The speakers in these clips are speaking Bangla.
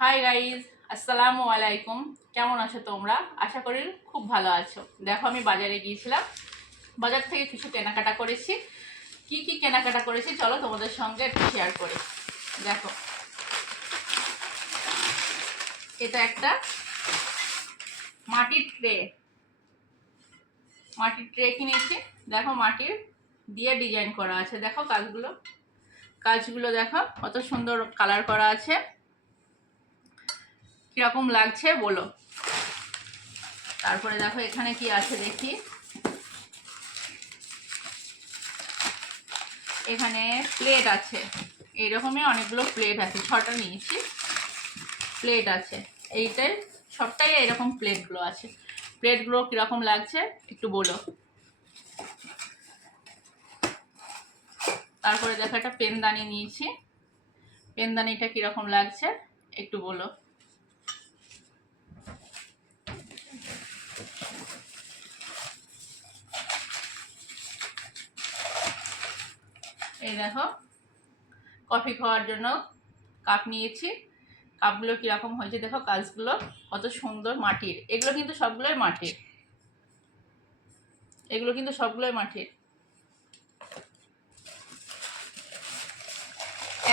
হাই গাইজ, আসসালামু আলাইকুম। কেমন আছো তোমরা? আশা করি খুব ভালো আছো। দেখো, আমি বাজারে গিয়েছিলাম, বাজার থেকে কিছু কেনাকাটা করেছি। কি কি কেনাকাটা করেছি চলো তোমাদের সঙ্গে একটু শেয়ার করি। দেখো, এটা একটা মাটির ট্রে। মাটির ট্রে কিনেছি। দেখো, মাটির দিয়ে ডিজাইন করা আছে। দেখো কাজগুলো দেখো, কত সুন্দর কালার করা আছে। কিরকম লাগছে বলো। তারপরে দেখো এখানে কি আছে দেখি। এখানে প্লেট আছে, এইরকমই অনেকগুলো প্লেট আছে। 6টা নিয়েছি, প্লেট আছে। এইটাই সবটাই এরকম প্লেটগুলো আছে। প্লেটগুলো কীরকম লাগছে একটু বলো। তারপরে দেখো একটা পেনদানি নিয়েছি। পেনদানিটা কীরকম লাগছে একটু বলো। এই দেখো, কফি খাওয়ার জন্য কাপ নিয়েছি। কাপগুলো কীরকম হয়েছে দেখো, কাজগুলো কত সুন্দর মাটির। এগুলো কিন্তু সবগুলোই মাটির, এগুলো কিন্তু সবগুলোই মাটির।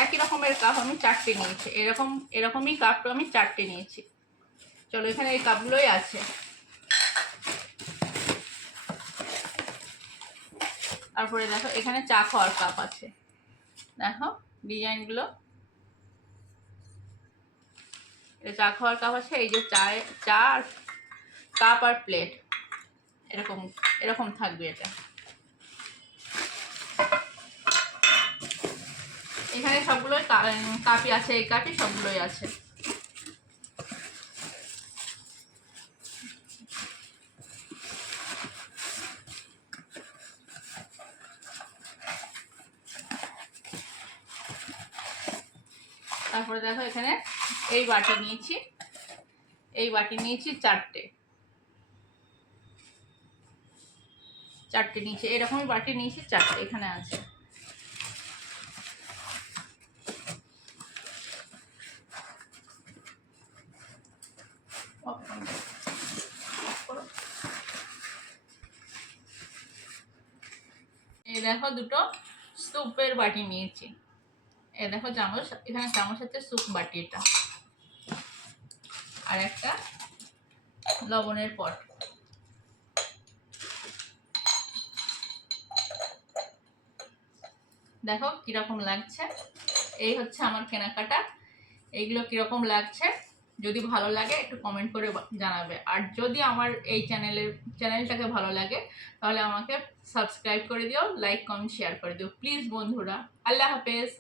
একই রকমের কাপ আমি 4টে নিয়েছি। এরকমই কাপটা আমি 4টে নিয়েছি। চলো, এখানে এই কাপগুলোই আছে। তারপরে দেখো এখানে চা খাওয়ার কাপ আছে। দেখো ডিজাইনগুলো, চা খাওয়ার কাপ আছে। এই যে চা আর কাপ আর প্লেট এরকম এরকম থাকবে। এটা এখানে সবগুলোই কাপই আছে, এই কাপই সবগুলোই আছে। তারপরে দেখো এখানে এই বাটি নিয়েছি, এই বাটি নিয়েছি 4টে নিয়েছি। এরকমই বাটি নিয়েছি 4টে, এখানে আছে। এই দেখো দুটো স্যুপের বাটি নিয়েছি। এই দেখো চামচ, এখানে চামচ আছে, স্যুপ বাটি এটা। আর একটা লবণের পট। দেখো কিরকম লাগছে। এই হচ্ছে আমার কেনাকাটা। এইগুলো কিরকম লাগছে যদি ভালো লাগে একটু কমেন্ট করে জানাবে। আর যদি আমার এই চ্যানেলটাকে ভালো লাগে তাহলে আমাকে সাবস্ক্রাইব করে দিও, লাইক কমেন্ট শেয়ার করে দিও প্লিজ বন্ধুরা। আল্লাহ হাফেজ।